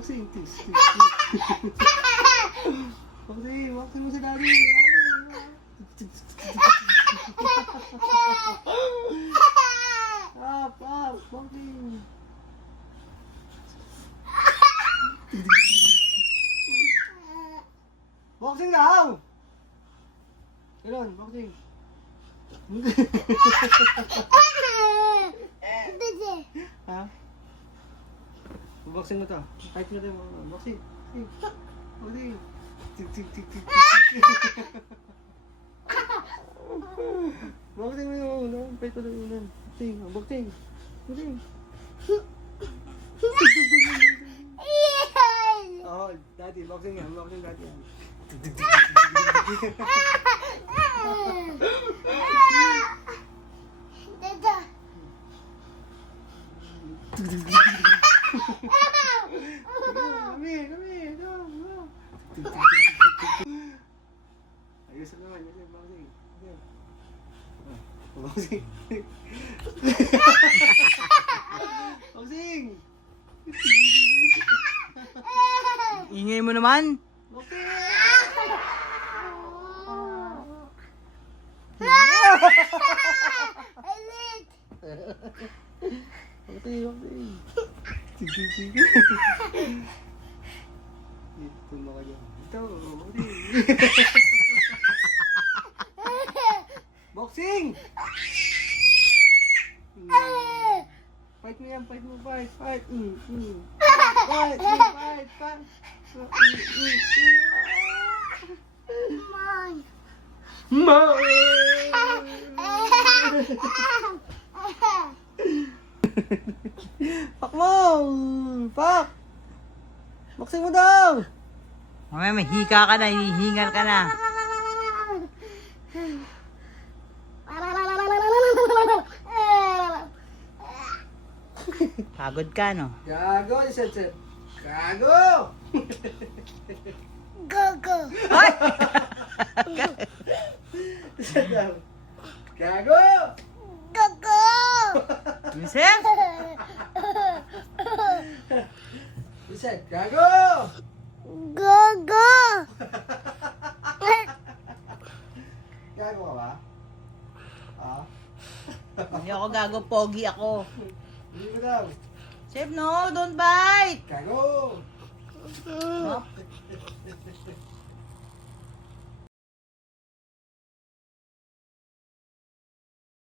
boxing. Boxing mo si daddy. Up, boxing. Boxing daw! Ganun, boxing. Ha? Boxing mo to. Kahit mo tayo mga boxing. Boxing. Boxing mo yun. Pwede ko na yun. Boxing. Oh, daddy, boxing yan. Boxing daddy yan. Ayos naman, boxing. Boxing. Boxing. Ingay mo naman. Boxing. Ito mo ka dyan. Ito, boxing! Fight mo yan, fight. Fight. Pak mo! Pak! Boxing mo daw! Mamaya may hika ka na, hihingal ka na. Pagod ka, no? Gago, Sensei. Gago! Ay! Isa daw. Gago! Vincent? Isa, gago! Gago ka ba? Ha? Hindi ako gago, pogi ako. Hindi mo daw. Save, no, don't bite! Gago! No?